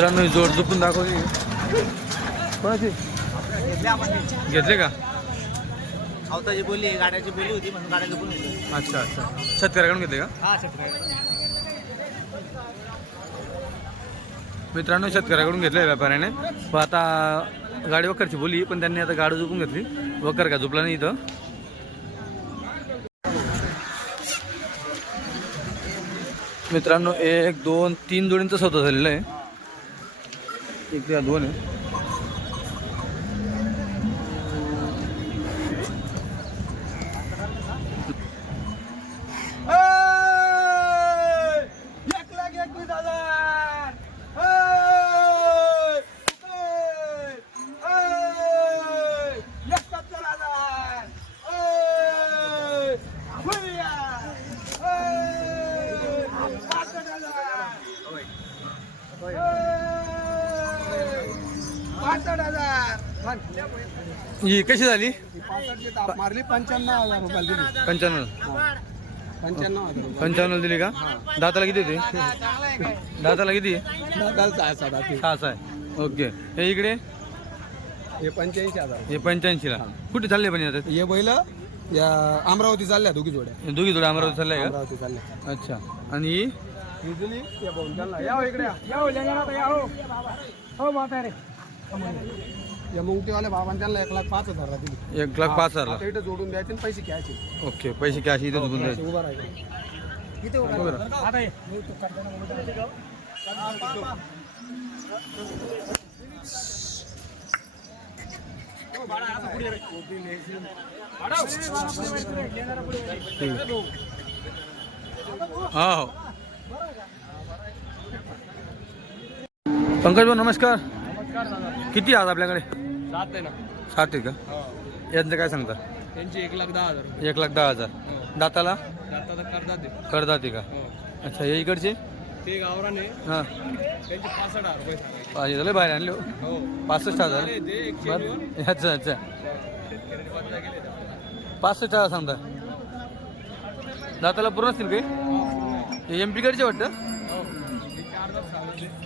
मित्रांनो जोड झोपून दाखवली. कोणाची? घेतले का? अवताची बोली गाड्याची बोली होती म्हणून गाड्याची बोली अच्छा अच्छा. शेतकऱ्याकडून घेतले का? हा मित्रांनो शेतकऱ्याकडून घेतले व्यापाऱ्याने. पण आता गाडी वक्करची बोली पण त्यांनी आता गाडी झोपून घेतली. वक्कर का झोपला नाही इथं. मित्रांनो एक दोन तीन जोडींचा सौदा झालेला आहे. एक त्या दोन आहे एक लाख एकवीस हजार एकाहत्तर हजार पासष्ट हजार पासष्ट हजार ही कशी झाली? मारली पंच्याण्णव हजार रुपये दिली. पंच्याण्णव. पंच्याण्णव हजार रुपये पंचावन्न दिली का? दाताला किती होते? दाताला किती? सहा सहा आहे ओके. हे इकडे? हे पंच्याऐंशी हजार हे पंच्याऐंशीला. कुठे चालले पण आता? हे बैल या अमरावती चालल्या दोघी जोड्या. दोघी थोडे अमरावती चालले का? अमरावती चालल्या. अच्छा. आणि ही? युजली या भाऊन चालला या हो इकडे या. या हो लेंगाला या हो. हो या मुंगटीवाले बाबांना त्यांना एक लाख पाच हजार दिली. एक लाख पाच हजारला? आता इथं जोडून द्यायचे आणि पैसे घ्यायचे. ओके पैसे कॅश इथे असे जाईल उभा राहायचे इथे उभा राहा. आता ये. हा हो पंकज भाऊ नमस्कार. किती आहात आपल्याकडे? सात आहे ना. साठ आहे का? यांचं काय सांगता? त्यांची एक लाख दहा हजार एक लाख दहा हजार. दाताला? आता करतात ते. करतात ते का? अच्छा हे इकडचे? ते गावराने हां. त्यांचे पासष्ट हजार रुपये सांगायचे. पाहिजे झालं बाहेर आणले हो. हो. पासष्ट हजार. ते एक बरं. अच्छा अच्छा. पासष्ट हजार सांगता. दाताला पूर्ण असतील काही हे एम पीकडचे वाटतं? हे.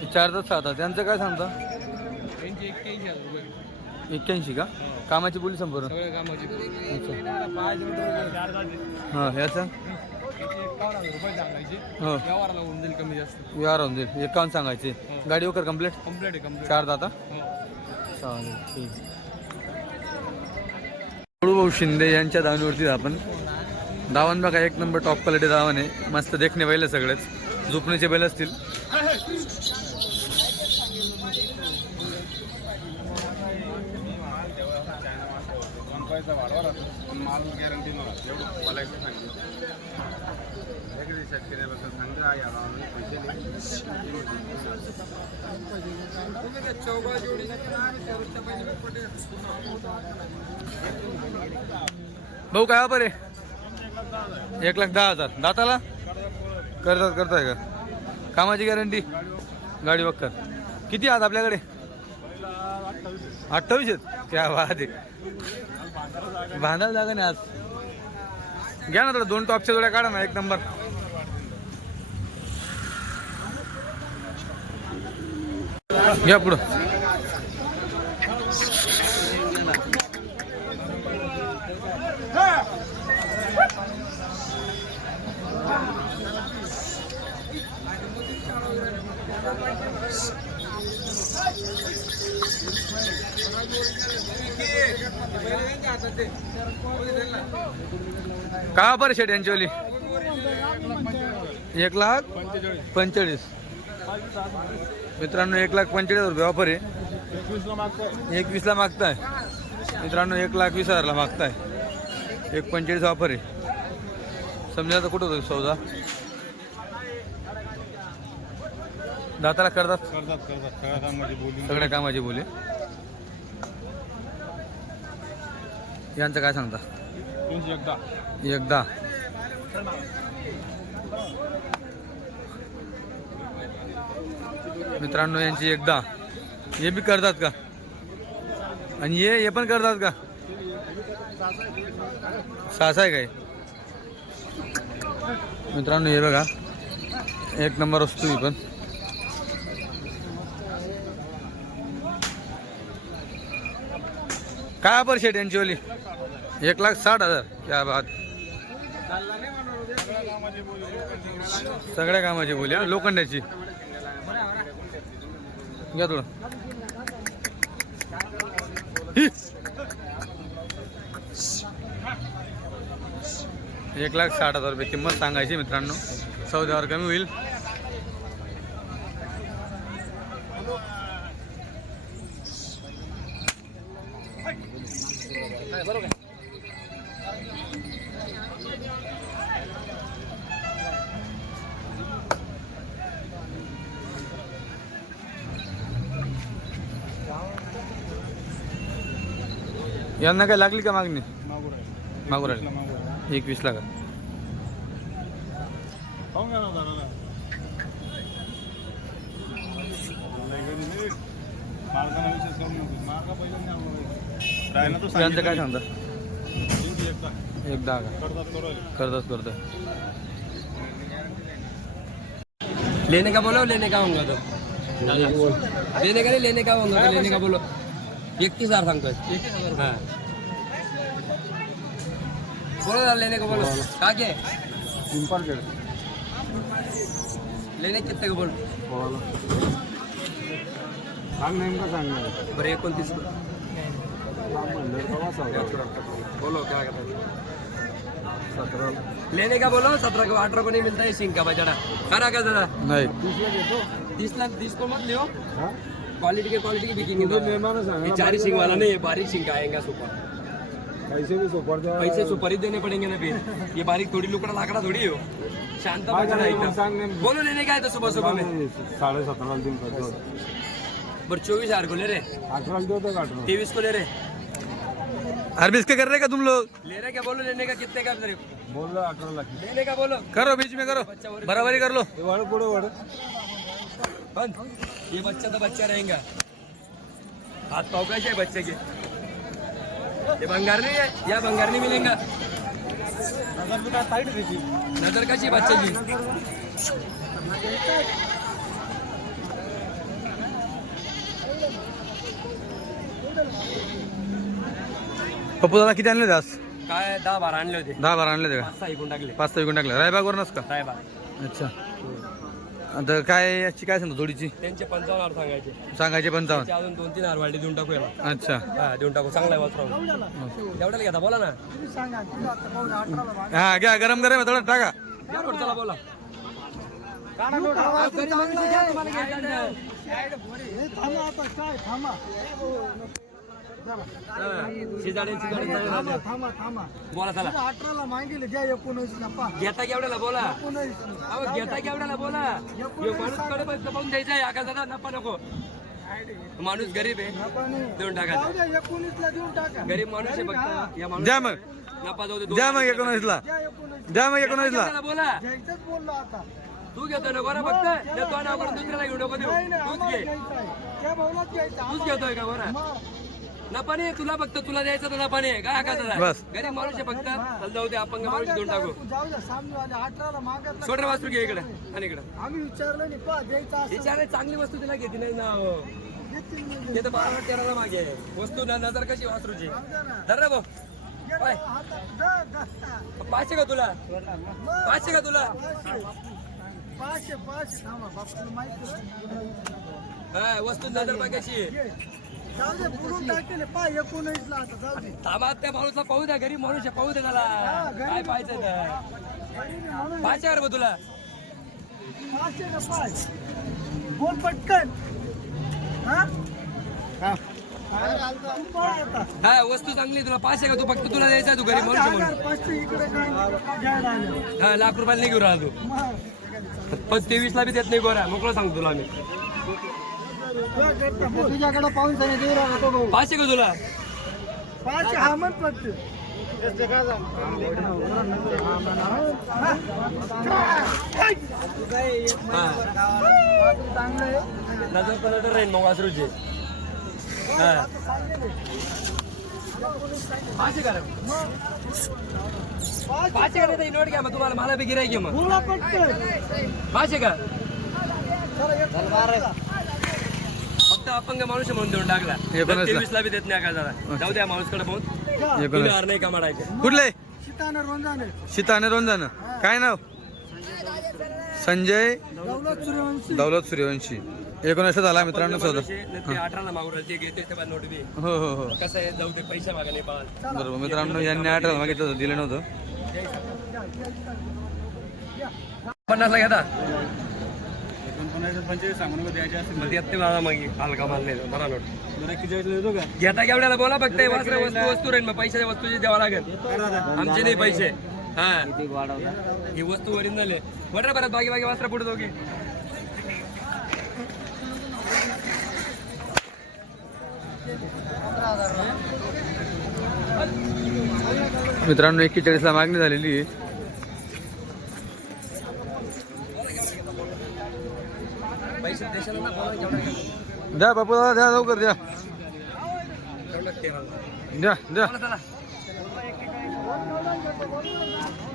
चार तास सहा तास त्यांचं काय सांगता? त्यांचे एक्क्याऐंशी हजार रुपये. एक्क्याऐंशी का? कामाची बोली संपूर्ण सगळ्या कामाची अच्छा हां हो. व्यवहाराला होऊन जाईल कमी जास्त. व्यवहार होऊन जाईल. एकावन्न सांगायचे. गाडी वगैरे कंप्लीट कंप्लीट आहे चार दाता. चालेल ठीक. भाऊ शिंदे यांच्या दावणीवरती आपण. दावण बघा एक नंबर टॉप क्वालिटी दावण आहे. मस्त देखणे बैल सगळेच. झोपणीचे बैल असतील. भाऊ काय आहे? एक लाख दहा हजार. दाताला? करतात करताय का? कामाची गॅरंटी गाडी वक्कर किती आहात आपल्याकडे? अठ्ठावीस आहेत. क्या वाद आहे. बांधायला जागा नाही आज. घ्या ना थोडं दोन टॉपच्या जोड्या काढा ना एक नंबर. घ्या पुढं. काय वापर शेट यांच्यावाली एक लाख पंचेचाळीस. मित्रांनो एक लाख पंचेचाळीस रुपये ऑफर आहे. एकवीसला मागताय. मित्रांनो एक लाख वीस हजारला मागताय. एक पंचेचाळीस ऑफर आहे. समजा आता कुठं होतो सौदा दाताला करतात? करतात सगळ्या कामाची बोली सगळ्या कामाची बोले यांचं काय सांगता? एकदा. एकदा. मित्रांनो यांची एकदा. हे बी करतात का? आणि हे हे पण करतात का? सासा आहे काय? मित्रांनो हे बघा. एक नंबर वस्तू ही पण. काय पर शेट यांची ओली? एक लाख साठ हजार. क्या बात. सगळ्या कामाची बोली हा? लोखंडाची. घ्या थोडं. एक लाख साठ हजार रुपये किंमत सांगायची मित्रांनो. चौदावर कमी होईल. यांना काय लागली का मागणी? मागू राहिली. एकवीस लाख. यांचं काय सांगता? एक दहा का करतच करतोय लेने का बोलो लेने का होगा तो लेने का नहीं लेने का होगा तो लेने का बोलो एकतीस हजार सांगतोय. हा. बोलो ना लेने का बोलो? का के लेने कितने का बोलो? सांग नेमकं सांग ना. बरं एकोणतीस. बोलो क्या सतरा. लेने का बोलो? सत्रह को अठारह को नहीं मिलता है सिंह का बजड़ा. करा का जरा? नाही. तीसला घेतो. तीस लाख तीस को मत लियो हा? क्वालिटी के क्वालिटी की बिकेंगे तो मेहमान सांग ये चारी सिंह वाला नहीं है बारीक सिंह का आएगा सुपर। पैसे भी सुपर पैसे सुपारी देने पड़ेंगे ना फिर। ये बारीक थोड़ी लुकड़ा लाकड़ा थोड़ी हो शांत है. बोलो लेने का है तो सुबह सुबह में? साडे सतराला दिन बर चौबीस हज़ार को ले रहे। अठराला देतो का अठरा तेईस को ले रहे। अरे बिस्के कर रहे का तुम लोग? ले रहे क्या? बोलो लेने का कितने का तेरे बोललो अठराला लेने का बोलो। करो बीच में करो। बराबरी कर लो। हे बंद। ये बच्चा तो बच्चा रहेगा। हाथ पाव कैसे है बच्चे के? ये बंगार नहीं है? या बंगार नहीं मिलेगा? नजर कशी बच्चे की? पप्पू दादा किती आणले दास काय दहा बारा आणले होते. दहा बारा आणले ते का? पाच सहा इकून टाकले. पाच सहा विकून टाकले. रायबागवरूनच का? साहेबा अच्छा. आता काय याची काय सांगतो जोडीची? त्यांचे पंचावन्न हजार सांगायचे. सांगायचे पंचावन्न. त्याचे अजून दोन तीन हजार वाढले देऊन टाकू याला अच्छा. हा देऊन टाकू. चांगला आहे वासराव. एवढ्याला घेता बोला ना. हा घ्या गरम गरम आहे थोडं टाका. या चला बोला. शिजाडे शिजाडे चांगले राहते. थांबा थांबा बोला चला. अठराला मागितले द्या एकोणीस नफा घेता केवढ्याला बोला. एकोणीस. अहो घेता केवढ्याला बोला. ह्यो माणूसकडे पैसे पाहून द्यायचा आहे आकाशाला नफा नको. माणूस गरीब आहे. देऊन द्या एकोणीसला देऊन टाका. गरीब माणूस आहे फक्त. या माणूस द्या मग. नफा जाऊ दे द्या मग एकोणीसला. द्या एकोणीस द्या मग एकोणीसला. बोला. घ्यायचंच बोललो आता. तू घेतो नको ना फक्त. देतो नाव करून दुसऱ्याला घेऊ नको देऊ. नाही नाही तूच आम्हाला घे. घ्यायचं आहे त्या भावनात घ्यायचं. तूच घेतोय का? बरं. मग. नफा नाही तुला फक्त तुला द्यायचं तर नफा नाही काय आकाशाला बस. गरीब माणूस आहे फक्त चल जाऊ दे आपण माणूस देऊन टाकू जाऊ द्या सामने अठराला छोटा वासरू घे इकडे आणि इकडे आम्ही विचारलं नाही पा द्यायचं असं विचारे चांगली वस्तू तिला घेतली नाही ना हो. देतील म्हणजे. ते तर बारा तेराला मागे आहे. वस्तू न नजर कशी वासरूची ना. धर रे भाऊ पाय. हातात. पाचशे का तुला मग पाचशे का तुला पाचशे पाचशे पाचशे थांबा बापूला माहिती आहे. हा, वस्तू नजर घे. जाऊ दे बोलून टाकेल पा एकोणीसला आता जाऊ दे. थांबा त्या माणूसला पाहू द्या गरीब माणूस आहे पाहू दे त्याला. काय पाहिजे तर गरीब आहे. म्हणून पाचशे कर तुला पाचशे पाच बोल पटकन. हा? तू पहा आता. हा वस्तू चांगली आहे तुला. पाचशे का तू? फक्त तुला द्यायचा आहे तू गरीब माणूस आहे हजार म्हणून पाचशे इकडे काय घ्यायला आले. हा लाख रुपयाला नाही घेऊन राहिला तू. पण तेवीस ला बी देत नाही गोरा. मोकळं सांगतो तुला आम्ही तुझ्याकडे पाहून देऊ भाऊ. पाचशे का तुला? पाचशे हा हा चांगलं आहे. नजर पलट राहील मग वासरूची. हा. पाचशे करा पाचशे का नाही नोट घ्या मग तुम्हाला. मला बी गिराय घे मग. पाचशे का? फक्त अपंग माणूस म्हणून देऊन टाकला एकोणीसला. तेवीस ला बी देत नाही का जरा जाऊ द्या माणूसकडे पाहून एकोणीस हार नाही कमाडायचे कुठले? सीताना रोंजाने. काय नाव? संजय. दौलत सूर्यवंशी. दौलत सूर्यवंशी. झाला मित्रांनो सौदा ते अठराला मागू राहिले ते घेते ते नोट बी. हो हो हो. कसं आहे? जाऊ दे पैसे मागा नेपाळ बरोबर. मित्रांनो यांनी अठरा मागितलं होतं दिलं नव्हतं. पन्नासला घेता पंचेचाळीस सांगून द्यायचे असतील मग येते मला मग हलका माल नाही बरा नोट. जरा किती देतो का? घेता केवढ्याला बोला फक्त हे वस्त्र वस्तू वस्तू राहील मग पैशाच्या वस्तूची द्यावा लागेल. आमचे नाही पैसे. हा. ही वस्तू वरील झाले बरं परत बाकी बाकी वस्त्र पुढे दोघे. मित्रांनो एक्केचाळीसला मागणी झालेली आहे पैसे देशाला ना बोला केवढा द्या बापू दादा द्या लवकर द्या. द्या द्या.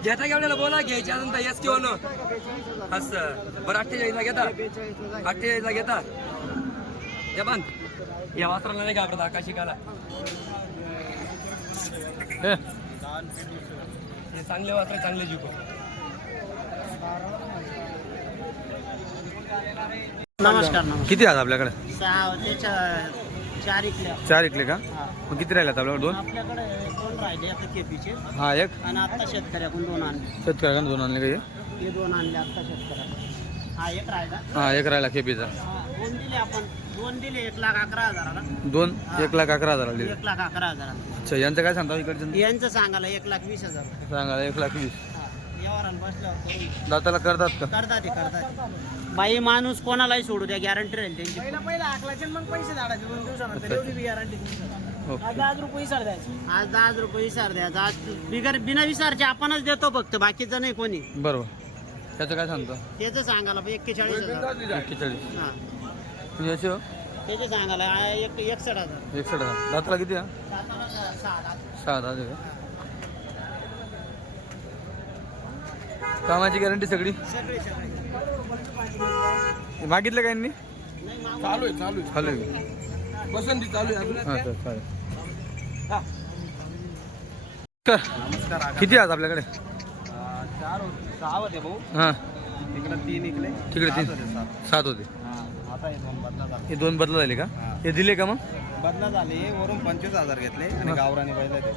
घेता केवढ्याला बोला घ्यायची अजून तर येस किंवा नो. असं बरं अठ्ठेचाळीसला घेता. अठ्ठेचाळीसला घेता. द्या बांध या वासराला नाही घाबरत आकाशिकाला हे. हे चांगले वासरे चांगले जिको नमस्कार नमस्कार. किती आहेत आपल्याकडे? सहा चार इकले. का? हा. मग किती राहिल्यात आपल्याकडे दोन? आपल्याकडे दोन राहिले आता केपीचे. हा एक. आणि आता शेतकऱ्याकडून दोन आणले. शेतकऱ्याकडून दोन आणले का हे? हे दोन आणले आता शेतकऱ्याकडून. हा एक राहिला. हा एक राहिला हा, दोन दिले आपण. दोन दिले एक लाख अकरा हजाराला. दोन एक लाख अकरा हजार दिले. एक लाख अकरा हजाराला. अच्छा यांचं काय सांगता इकडचं? यांचं सांगायला एक लाख वीस हजार. रुपये. सांगा एक लाख वीस. हा, व्यवहाराला बसल्यावर करून. दाताला करतात का? करतात करतात बाई माणूस कोणालाही सोडू द्या गॅरंटी राहील त्यांची. पहिला पहिला आकलाचे मग पैसे दाडाचे दोन दिवसानंतर. एवढी बी गॅरंटी ओके. दहा रुपये विसार द्यायचे. आज दहा रुपये विसार द्यायचा आज बिगर बिना विसारचे आपणच देतो फक्त बाकीचं नाही कोणी. बरोबर. त्याचं काय सांगता? त्याचं सांगायला पण एक्केचाळीस हजार. एक्केचाळीस. हा. हो त्याचे सांगायला आ, एक एकसठ हजार. एकसठ हजार. दाताला किती हा दाताला सहा- सहा दात. सहा हजार आहे का? कामाची गॅरंटी सगळी? सगळे सगळे. मागितलं का यांनी? नाही मागून चालू आहे. चालू आहे. बसंती चालू आहे हां सर चालेल? किती आहेत आपल्याकडे? चार सहा होते भाऊ. हां. तिकडे तीन इकडे. तिकडे तीन. सात होते आता हे दोन बदला झाले. हे दोन बदल झाले का? हे. दिले का मग? बदला झाले वरून पंचवीस हजार घेतले आणि गावराने पहिले ते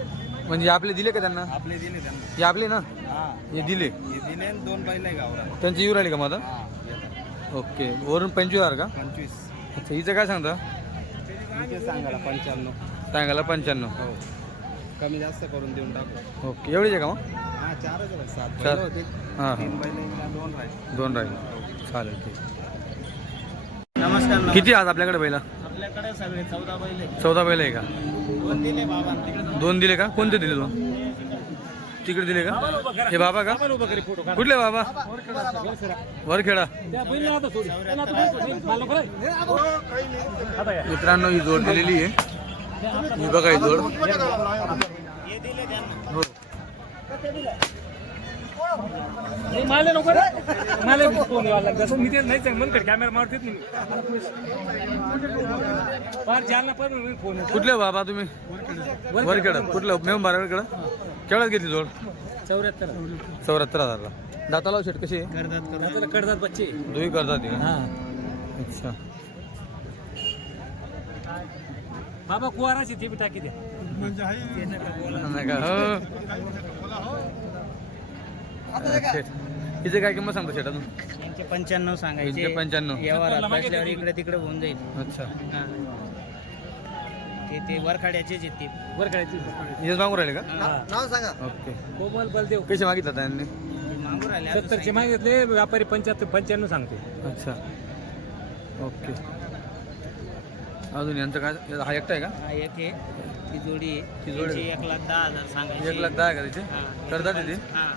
म्हणजे आपले दिले का त्यांना? आपले दिले त्यांना. हे आपले ना? हा. हे दिले. हे दिले आणि दोन पहिले गावराने त्यांची येऊ राहिली का माझा हा येतात. ओके. वरून पंचवीस हजार का? पंचवीस. अच्छा हिचं काय सांगता? इथे सांगायला पंच्याण्णव. सांगायला पंच्याण्णव. हो. कमी जास्त करून देऊन टाकू. ओके. एवढीच आहे का मग? हा चारच आहेत. सात चार. बैल होते. हां तीन बैल दोन राहिले. दोन राहील. चालेल ठीक. नमस्कार किती आहेत आपल्याकडे पहिला आपल्याकडे सगळे चौदा बैल. चौदा पहिला आहे का? दोन दिले बाबा तिकडे दोन दिले का? कोणते दिले दोन? तिकडे दिले का? हे बाबा का? कुठले बाबा? वरखेडा मित्रांनो ही जोड दिलेली आहे. ही बघा ही जोड. हे हो. मला नको रे. मला फोन यावा लागला मी ते नाही सांग म्हणतो कॅमेरा मारतेच नाही फार जालना पण फोन. येतो कुठले बाबा तुम्ही? वरखेडा कुठलं? मेहून बाराकडं केवढ्यात घेतली जोड? चौऱ्याहत्तर. चौऱ्याहत्तर हजारला. दाताला शेट कशी आहे? आता कडतात बच्चे दोही करतात हा. अच्छा. बाबा कुवाराची ते बी टाकी द्या. नाही का? हो. शेट. हिचे काय किंमत सांगतो शेट अजून? यांचे पंच्याण्णव सांगायचे. हिचे पंच्याण्णव. व्यवहारात बसल्यावर इकडे तिकडे होऊन जाईल. अच्छा. हा. ते ते वरखाड्याचेच आहेत ते. वर करायची हेच मागून राहिले का? नाव सांगा. ओके. कोमल बलदेव. कसे मागितलं त्यांनी मागू राहिले. अजून सत्तरचे मागितले व्यापारी पंच्याहत्तर पंच्याण्णव सांगते. अच्छा. ओके. अजून यांचं काय? हा एकटा आहे का? हा, एक आहे. ती जोडी आहे. ती जोडी एक लाख दहा हजार सांगायचे. एक लाख दहा आहे का हा, एक करतात लाख- तिथे हा.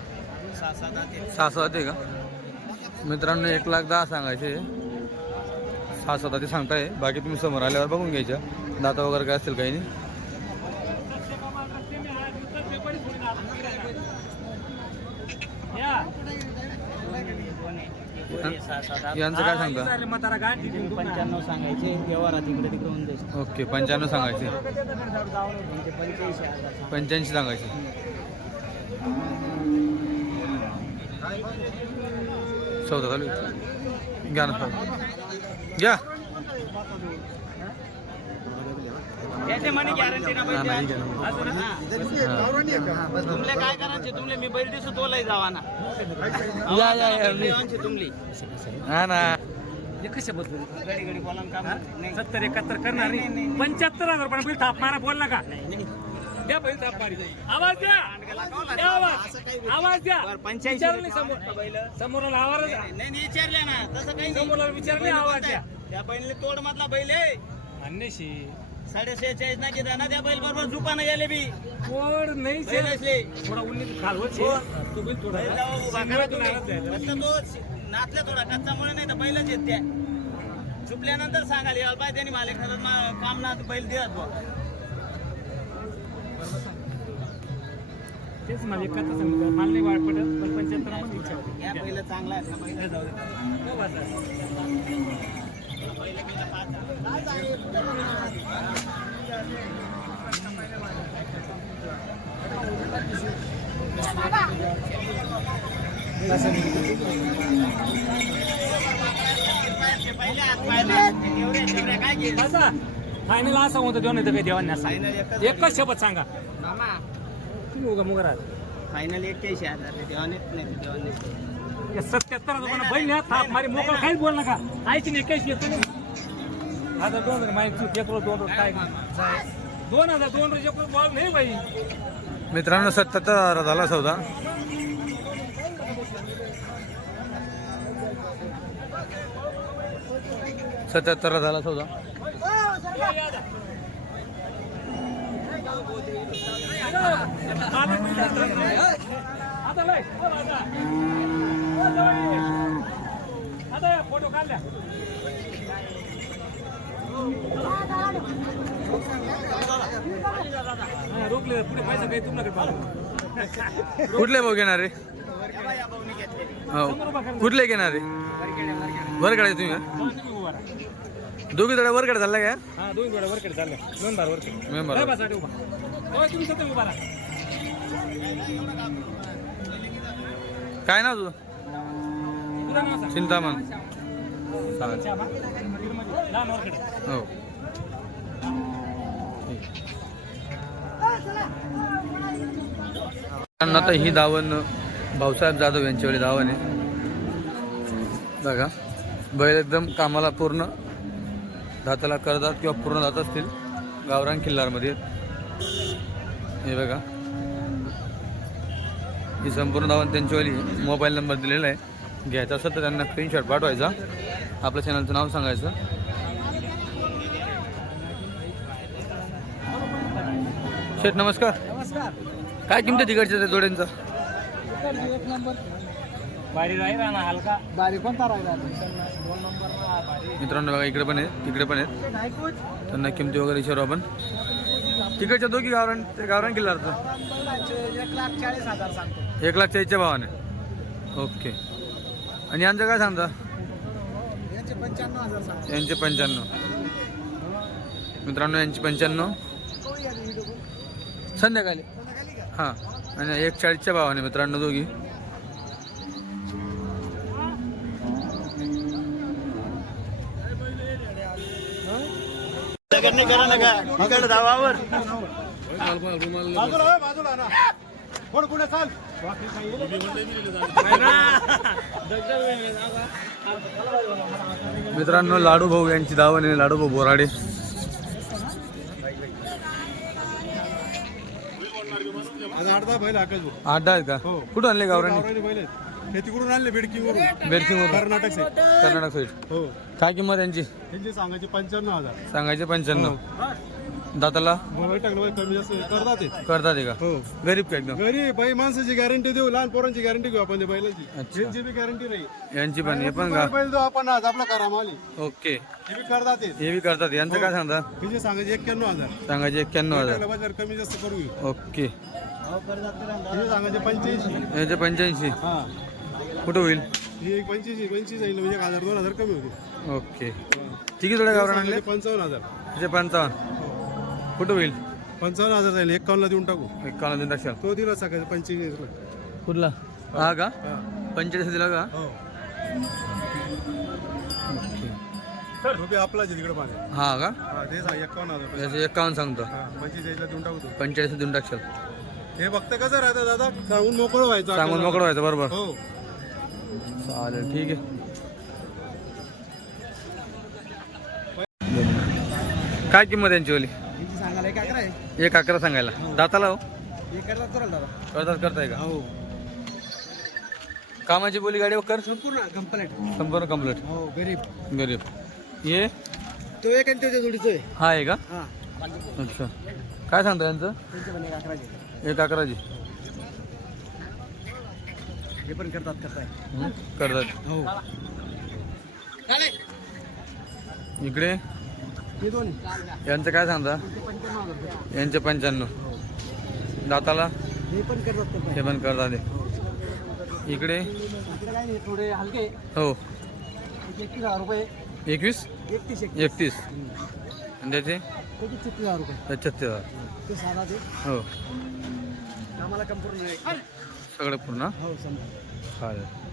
सहा सात आहे का? मित्रांनो एक लाख दहा सांगायचे. सहा सात ते सांगताय. बाकी तुम्ही समोर आल्यावर बघून घ्यायच्या. दाता वगैरे काय असतील काही नाही. यांचं काय सांगता? पंच्याण्णव सांगायचे. व्यवहारात इकडे तिकडे ओके पंच्याण्णव सांगायचे. पंच्याऐंशी सांगायचे. चौदा चालू. घ्या ना घ्या. ना ना. तुमले काय करायचे तुमले? मी बैल दिसू तोलाय जावा ना या या या मी- लेवांचे तुमली. हा ना. कशा बद्दल गडी गडी बोला ना काम नाही. सत्तर एकाहत्तर करणार पंच्याहत्तर हजार रुपये बिल थाप मारा बोल नका द्या बैल थाप मारी आवाज द्या. द्या आवाज. आवाज द्या. विचारलं नाही समोर. समोरला आवाज नाही नाही, विचारले ना. तसं काही नाही. समोरला विचारले आवाज द्या. त्या बैलने तोड मधला बैल आहे. अन्यशी साडे शेहेचाळीस ना घेता ना त्या बैल बरोबर. झुपानं गेले बी. कोड नाही बैल असले. थोडा उन्नीत खाल हो. तू बिल थोडा बैल जावा उभा करा तुम्ही. नाराज झाला. फक्त तो शि- नातल्या थोडा कच्चामुळे नाही तर बैलच येत त्या. झुपल्यानंतर सांगाल यायला पाहिजे त्यांनी मालिक खरंच मा- काम ना बैल देत बुवा. तेच मला एकाहत्तर सांगितलं मला नाही वाट पडत पण पंच्याहत्तर इच्छा चांगला आहे जाऊ फायनल असं होतं देवा नाही तर काही देवाने एकच शपथ सांगा. उगा मुगा फायनल एक्क्याऐंशी हजार ते देवानेच नाही ते देवानेच सत्याहत्तर हजार बहीण ह्या थाप मारी मोकळं काहीच बोल नका. नाही काहीच येतो नाही. आता दोन हजार माहिती दोन रोज काय दोन हजार दोन रोज एक रोज बोल नाही बाई. मित्रांनो सत्याहत्तर हजार झाला सौदा. सत्याहत्तर झाला सौदा. आता लय आता फोटो काढल्या रोखले पुढे पैसा काही तुमच्याकडे कुठले भाऊ घेणार रे? हो. कुठले घेणार रे? वरकडे तुम्ही? दोघी जण वरकडे चालला काय? हा दोन जोड्या वरकडे चालल्या. दोन बार वरकडे. मेंबर काय ना तुझं. चिंतामण हो. आता ही दावण भाऊसाहेब जाधव यांच्याकडे दावण आहे. बघा. बैल एकदम कामाला पूर्ण दाताला करतात किंवा पूर्ण जात असतील. गावरान किल्लारमध्ये. हे बघा. ही संपूर्ण दावण त्यांच्यावाली. मोबाईल नंबर दिलेला आहे. घ्यायचा असेल तर त्यांना स्क्रीनशॉट पाठवायचा. आपल्या चॅनलचं नाव सांगायचं. शेठ नमस्कार. नमस्कार. काय किंमत आहे तिकडच्या त्या जोड्यांचा? मित्रांनो बघा इकडे पण आहेत तिकडे पण आहेत. त्यांना किमती वगैरे विचारू आपण. तिकडच्या दोघी गावरान ते गावरान किल्लारचं एक लाख चाळीस हजार सांगतो एक लाख चाळीसच्या भावाने. ओके. आणि यांचं काय सांगता पंच्याण्णव हजार सांगतो? यांचे पंच्याण्णव. मित्रांनो यांचे पंच्याण्णव. संध्याकाळी. हां. आणि एक चाळीसच्या भावाने मित्रांनो दोघी. करा नका. इकडे धावावर. मित्रांनो लाडू भाऊ यांची दावण आहे. लाडू भाऊ बोराडे. आठ दहा आहेत का? कुठं आणले गावरांनी? हे तिकडून आणले बेडकीवरून. बेडकिंग कर्नाटक साईड कर्नाटक साईड हो. काय किंमत यांची? त्यांचे सांगायचे पंच्याण्णव हजार. सांगायचे पंच्याण्णव. दाताला? मोबाईल टाकलं कमी जास्त करतात ते. करतात हे का? हो. गरीब का एकदम? घरी बाई माणसाची गॅरंटी देऊ लहान पोरांची गॅरंटी घेऊ आपण त्या बैलाची. अच्छा. यांची बी गॅरंटी नाही. यांची पण हे पण का? बैल देऊ आपण आज आपला करा माली. ओके. हे बी करतात ते. हे बी करतात. यांचं काय सांगता? तिचे सांगायचे एक्क्याण्णव हजार. सांगायचे एक्क्याण्णव हजार. बाजार कमी जास्त करू. ओके. तिचे सांगायचे पंच्याऐंशी. याचे पंच्याऐंशी. हा. कुठं होईल? ही एक पंचवीस पंचवीस जाईल म्हणजे एक हजार दोन हजार कमी होते ओके. किती जोड्या गावरान आणले पंचावन्न हजार. त्याचे पंचावन्न. कुठं होईल? पंचावन्न हजार जाईल एकावन्नला देऊन टाकू. एकावन्न दिन टाकशाल? तो दिला सकाळी पंचवीस कुठला? हा का? पंचेचाळीस दिला का? हो. रुपये आपलाच आहे तिकडे पाणी हा का? हा एकावन्न हजार. याचे एकावन्न सांगतो. हा पंचेचाळीसला देऊन टाकू तो. पंचेचाळीस देऊन टाकशाल. हे फक्त कसं राहतं दादा? सांगून मोकळं व्हायचं सांगून आपल्याला. मोकळं व्हायचं बरोबर. हो. चालेल ठीक आहे काय किंमत यांची ओली कराय एक अकरा सांगायला. दाताला हो? करतात करताय का? हो. कामाची बोली गाडी कर. संपूर्ण कंप्लेंट संपूर्ण कंप्लीट हो गरीब. गरीब. ये? तो एक आणि त्याच्या जोडीचं आहे. हा आहे का? हा. अच्छा. काय सांगता यांचं? त्यांचे एक अकराची. हे पण करतात करताय हं? करतात. हो. इकडे? यांचं काय सांगता? यांचे पंच्याण्णव. दाताला? हे पण करतात हे पण करतात. इकडे? थोडे हलके. हो. एकवीस? एकतीस एक एकतीस. आणि त्याचे? छत्तीस हजार रुपये. छत्तीस हजार. हो. आम्हाला कंपूर्ण सगळं पूर्ण? हो चालेल.